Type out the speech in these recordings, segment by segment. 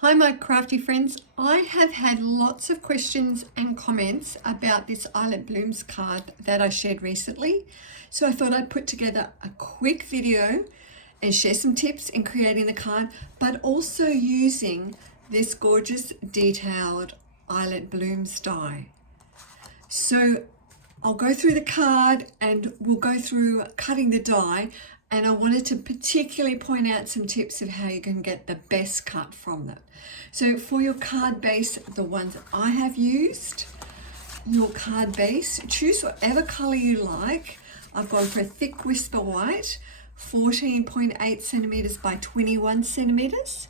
Hi my crafty friends, I have had lots of questions and comments about this Eyelet Blooms card that I shared recently. So I thought I'd put together a quick video and share some tips in creating the card, but also using this gorgeous detailed Eyelet Blooms die. So I'll go through the card and we'll go through cutting the die, and I wanted to particularly point out some tips of how you can get the best cut from it. So for your card base, the ones I have used, your card base, choose whatever color you like. I've gone for a thick whisper white, 14.8 centimeters by 21 centimeters.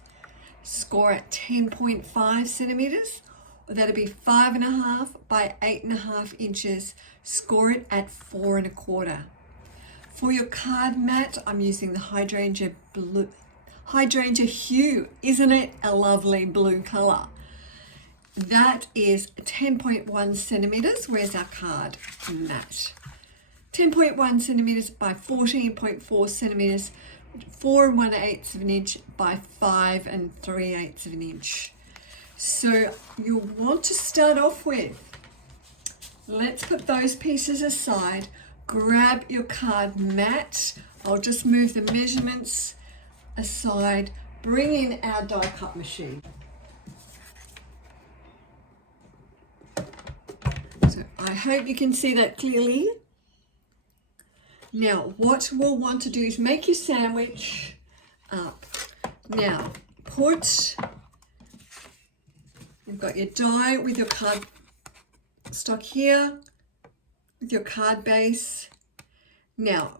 Score at 10.5 centimeters. That'll be 5.5 by 8.5 inches. Score it at 4.25. For your card mat, I'm using the Hydrangea Hue. Isn't it a lovely blue color? That is 10.1 centimeters. Where's our card mat? 10.1 centimeters by 14.4 centimeters, 4 1/8 of an inch by 5 3/8 of an inch. So you'll want to start off with, let's put those pieces aside. Grab your card mat. I'll just move the measurements aside. Bring in our die cut machine. So I hope you can see that clearly. Now what we'll want to do is make your sandwich up. Now you've got your die with your card stock here, with your card base. Now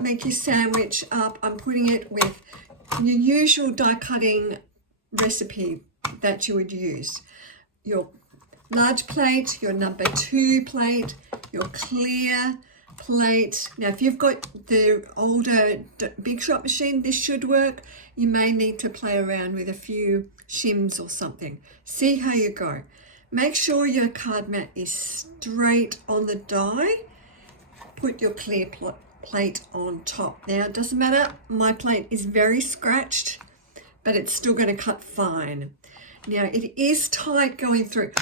make your sandwich up. I'm putting it with your usual die cutting recipe that you would use. Your large plate, your number 2 plate, your clear plate. Now if you've got the older Big Shot machine, this should work. You may need to play around with a few shims or something. See how you go. Make sure your card mat is straight on the die. Put your clear plate on top. Now it doesn't matter, my plate is very scratched, but it's still going to cut fine. Now it is tight going through.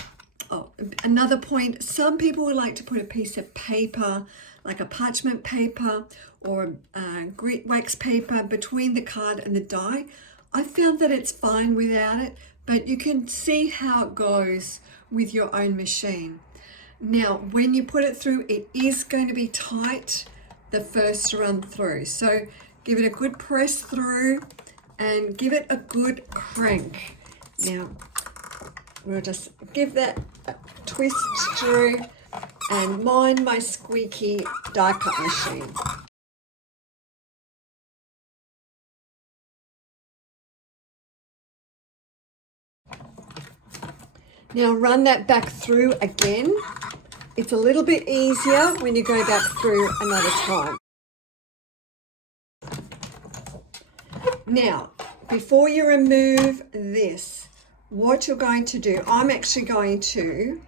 Oh, another point, some people would like to put a piece of paper, like a parchment paper or grit wax paper between the card and the die. I found that it's fine without it, but you can see how it goes with your own machine. Now when you put it through, it is going to be tight the first run through, so give it a good press through and give it a good crank. Now we'll just give that a twist through and mind my squeaky die cut machine. Now run that back through again. It's a little bit easier when you go back through another time. Now, before you remove this, what you're going to do, I'm actually going to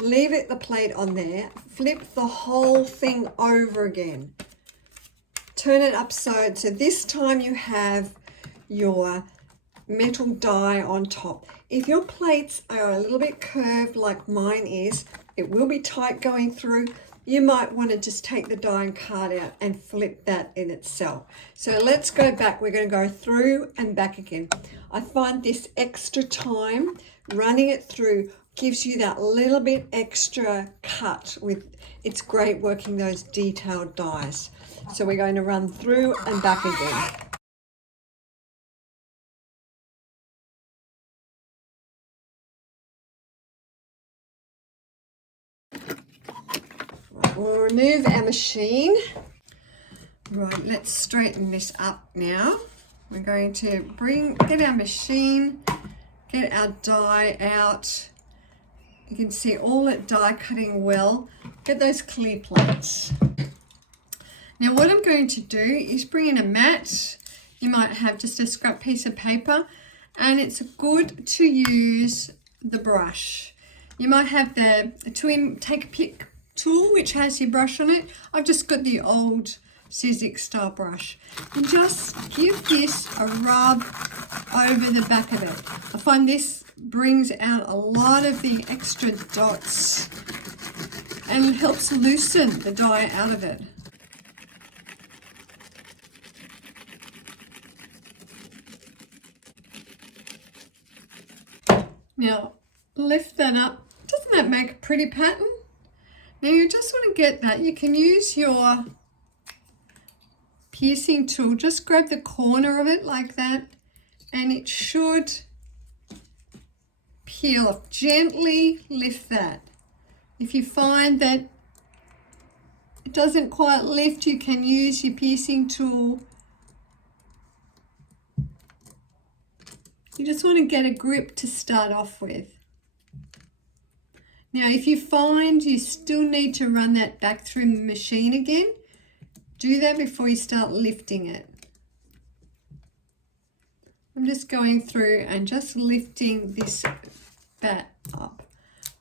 leave the plate on there, flip the whole thing over again. Turn it upside, so this time you have your metal die on top. If your plates are a little bit curved like mine is, it will be tight going through. You might want to just take the die and card out and flip that in itself. So let's go back. We're going to go through and back again. I find this extra time running it through gives you that little bit extra cut. It's great working those detailed dies. So we're going to run through and back again. We'll remove our machine. Right, let's straighten this up now. We're going to get our machine, get our die out. You can see all that die cutting well. Get those clear plates. Now what I'm going to do is bring in a mat. You might have just a scrap piece of paper, and it's good to use the brush. You might have take a pick tool which has your brush on it. I've just got the old Sizzix style brush, and just give this a rub over the back of it. I find this brings out a lot of the extra dots and it helps loosen the die out of it. Now lift that up. Doesn't that make a pretty pattern? Now you just want to get that. You can use your piercing tool. Just grab the corner of it like that and it should peel off. Gently lift that. If you find that it doesn't quite lift, you can use your piercing tool. You just want to get a grip to start off with. Now, if you find you still need to run that back through the machine again, do that before you start lifting it. I'm just going through and just lifting this bat up.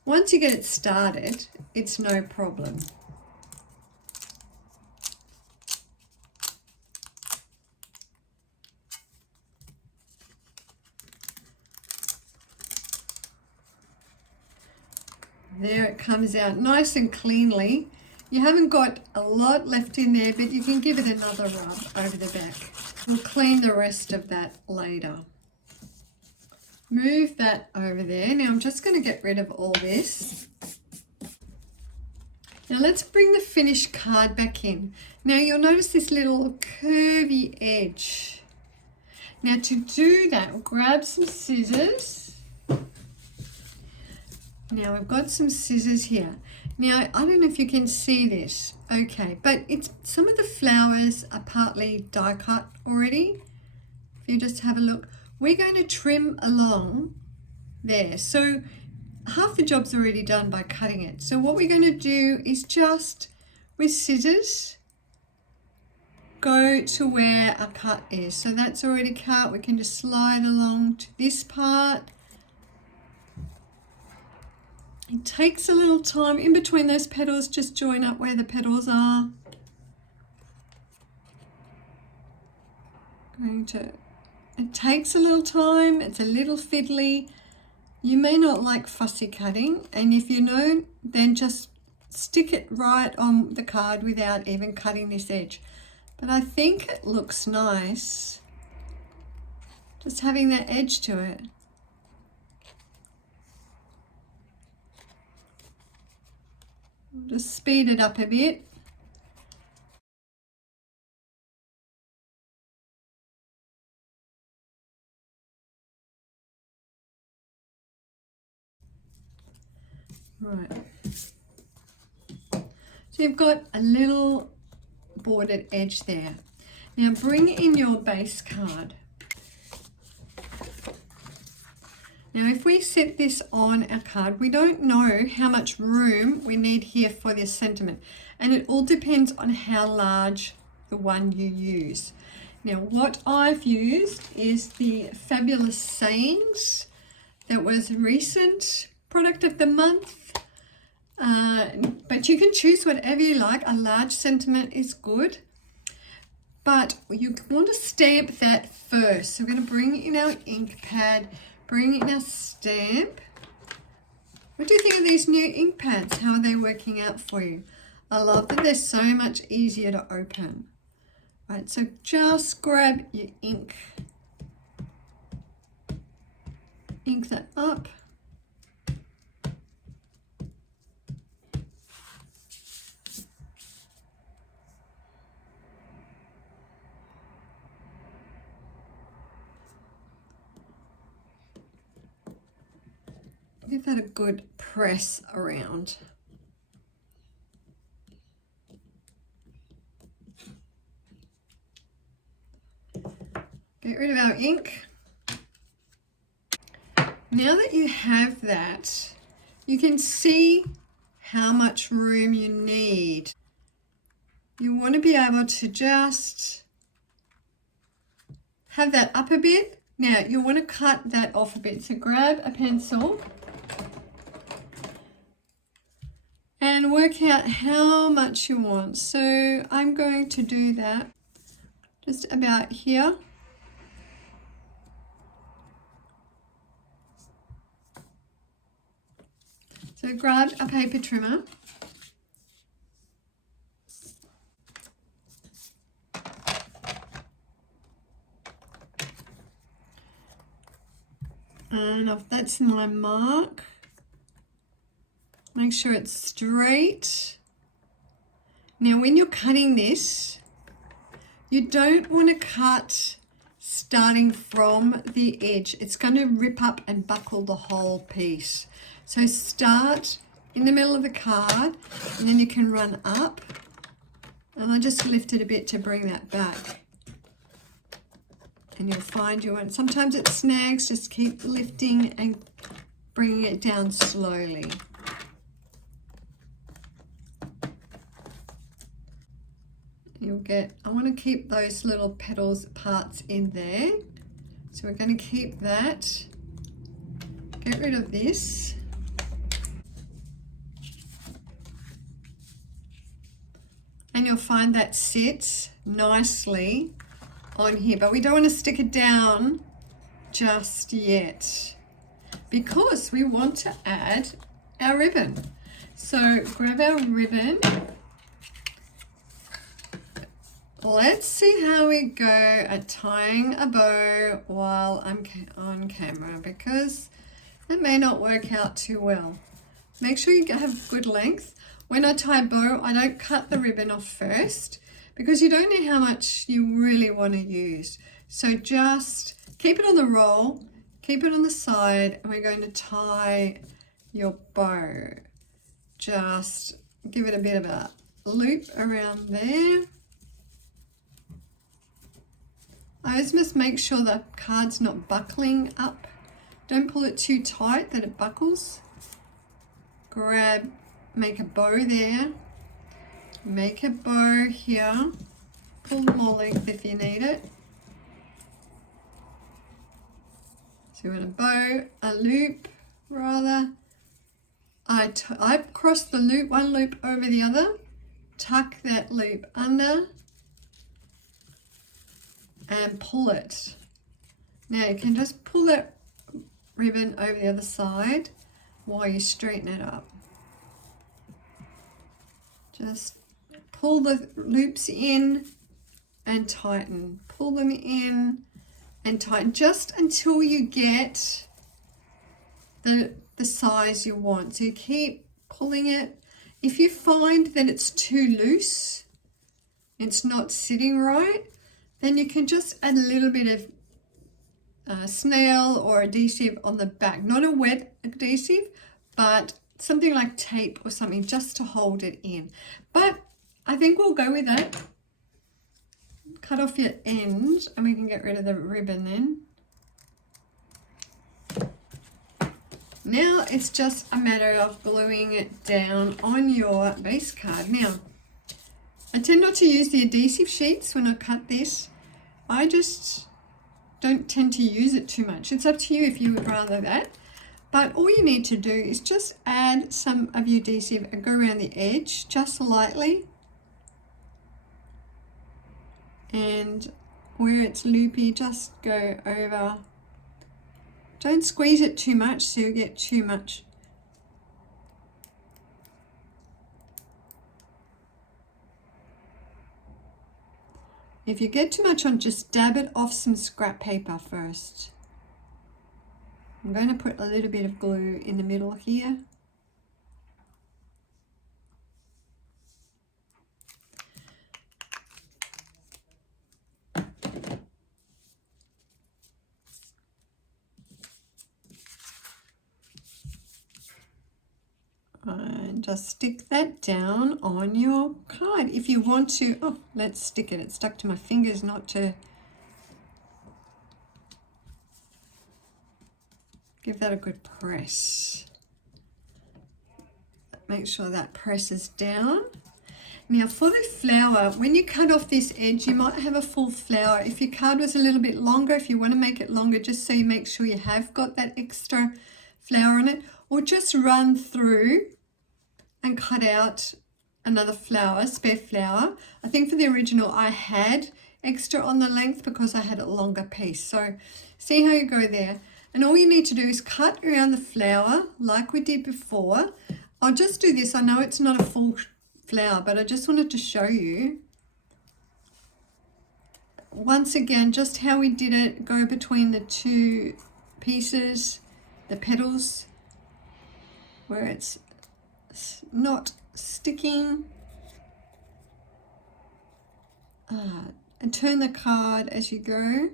Once you get it started, it's no problem. There it comes out nice and cleanly. You haven't got a lot left in there, but you can give it another rub over the back. We'll clean the rest of that later. Move that over there. Now I'm just going to get rid of all this. Now let's bring the finished card back in. Now you'll notice this little curvy edge. Now to do that, grab some scissors. Now I've got some scissors here. Now I don't know if you can see this, okay, but it's some of the flowers are partly die cut already. If you just have a look, we're going to trim along there. So half the job's already done by cutting it. So what we're going to do is just with scissors go to where a cut is. So that's already cut. We can just slide along to this part. It takes a little time in between those petals, just join up where the petals are. It takes a little time, it's a little fiddly. You may not like fussy cutting, and if you know, then just stick it right on the card without even cutting this edge. But I think it looks nice, just having that edge to it. Just speed it up a bit. Right. So you've got a little bordered edge there. Now bring in your base card. Now if we set this on our card, we don't know how much room we need here for this sentiment, and it all depends on how large the one you use. Now what I've used is the Fabulous Sayings that was recent product of the month, but you can choose whatever you like. A large sentiment is good, but you want to stamp that first. So we're going to bring in our ink pad, bring in our stamp. What do you think of these new ink pads? How are they working out for you? I love that they're so much easier to open. Right, so just grab your ink. Ink that up. Give that a good press around. Get rid of our ink. Now that you have that, you can see how much room you need. You want to be able to just have that up a bit. Now you want to cut that off a bit. So grab a pencil and work out how much you want. So I'm going to do that just about here. So grab a paper trimmer. And if that's my mark, make sure it's straight. Now when you're cutting this, you don't want to cut starting from the edge. It's going to rip up and buckle the whole piece. So start in the middle of the card and then you can run up. And I just lift it a bit to bring that back. And you'll find you want, sometimes it snags, just keep lifting and bringing it down slowly. You'll get, I want to keep those little petals parts in there. So we're going to keep that. Get rid of this. And you'll find that sits nicely on here, but we don't want to stick it down just yet because we want to add our ribbon. So grab our ribbon. Let's see how we go at tying a bow while I'm on camera, because it may not work out too well. Make sure you have good length. When I tie a bow, I don't cut the ribbon off first because you don't know how much you really want to use. So just keep it on the roll, keep it on the side, and we're going to tie your bow. Just give it a bit of a loop around there. I always must make sure the card's not buckling up. Don't pull it too tight that it buckles. Grab, make a bow there. Make a bow here. Pull more length if you need it. So you want a bow, a loop rather. I cross the loop, one loop over the other. Tuck that loop under. And pull it. Now you can just pull that ribbon over the other side while you straighten it up. Just pull the loops in and tighten. Pull them in and tighten just until you get the size you want. So you keep pulling it. If you find that it's too loose, it's not sitting right, then you can just add a little bit of snail or adhesive on the back. Not a wet adhesive, but something like tape or something just to hold it in. But I think we'll go with that. Cut off your end and we can get rid of the ribbon then. Now it's just a matter of gluing it down on your base card. Now, I tend not to use the adhesive sheets when I cut this. I just don't tend to use it too much. It's up to you if you would rather that. But all you need to do is just add some of your adhesive and go around the edge just lightly. And where it's loopy, just go over. Don't squeeze it too much so you get too much. If you get too much on, just dab it off some scrap paper first. I'm going to put a little bit of glue in the middle here. And just stick that down on your card. If you want to, oh, let's stick it. It's stuck to my fingers, not to. Give that a good press. Make sure that presses down. Now for the flower, when you cut off this edge, you might have a full flower. If your card was a little bit longer, if you want to make it longer, just so you make sure you have got that extra flower on it, or just run through and cut out another flower, spare flower. I think for the original I had extra on the length because I had a longer piece. So see how you go there. And all you need to do is cut around the flower like we did before. I'll just do this. I know it's not a full flower, but I just wanted to show you once again just how we did it. Go between the two pieces, the petals, where it's not sticking, and turn the card as you go.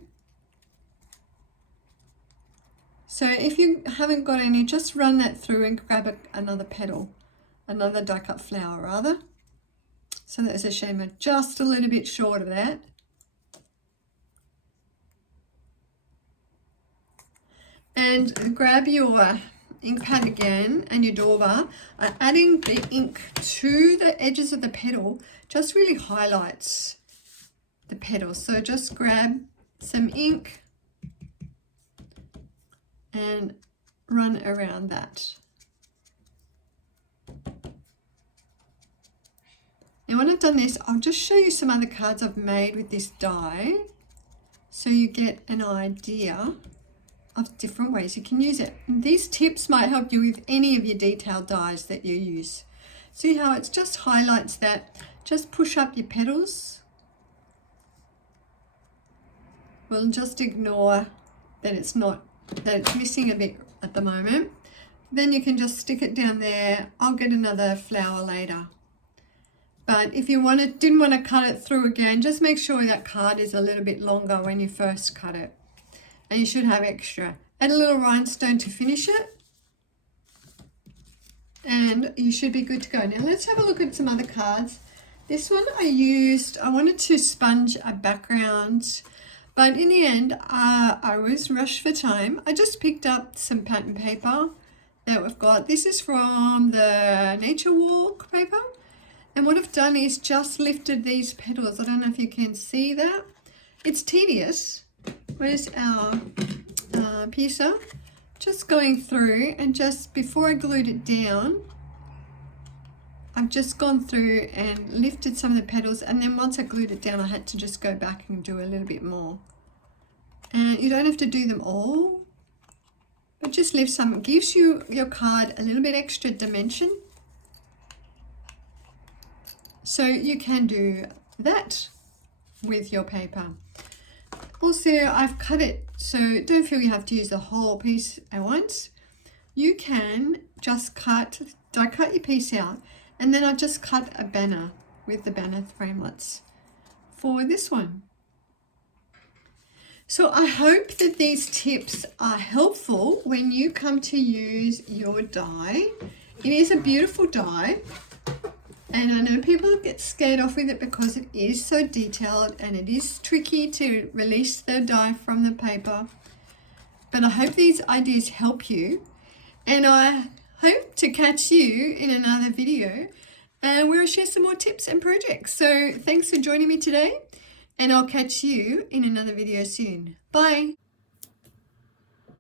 So if you haven't got any, just run that through and grab another petal, another die cut flower rather. So there's a shame of just a little bit short of that. And grab your ink pad again and your dauber. Adding the ink to the edges of the petal just really highlights the petals. So just grab some ink and run around that. Now when I've done this, I'll just show you some other cards I've made with this die so you get an idea of different ways you can use it. And these tips might help you with any of your detailed dies that you use. See how it just highlights that. Just push up your petals. We'll just ignore that it's missing a bit at the moment. Then you can just stick it down there. I'll get another flower later. But if you didn't want to cut it through again, just make sure that card is a little bit longer when you first cut it. And you should have extra. Add a little rhinestone to finish it. And you should be good to go. Now let's have a look at some other cards. This one I wanted to sponge a background, but in the end, I was rushed for time. I just picked up some pattern paper that we've got. This is from the Nature Walk paper. And what I've done is just lifted these petals. I don't know if you can see that. It's tedious. Where's our piercer? Just going through, and just before I glued it down, I've just gone through and lifted some of the petals, and then once I glued it down, I had to just go back and do a little bit more. And you don't have to do them all, but just lift some. It gives you your card a little bit extra dimension. So you can do that with your paper. Also, I've cut it, so don't feel you have to use the whole piece at once. You can just die cut your piece out, and then I just cut a banner with the banner framelits for this one. So I hope that these tips are helpful when you come to use your die. It is a beautiful die. And I know people get scared off with it because it is so detailed and it is tricky to release the die from the paper. But I hope these ideas help you. And I hope to catch you in another video where I share some more tips and projects. So thanks for joining me today. And I'll catch you in another video soon. Bye.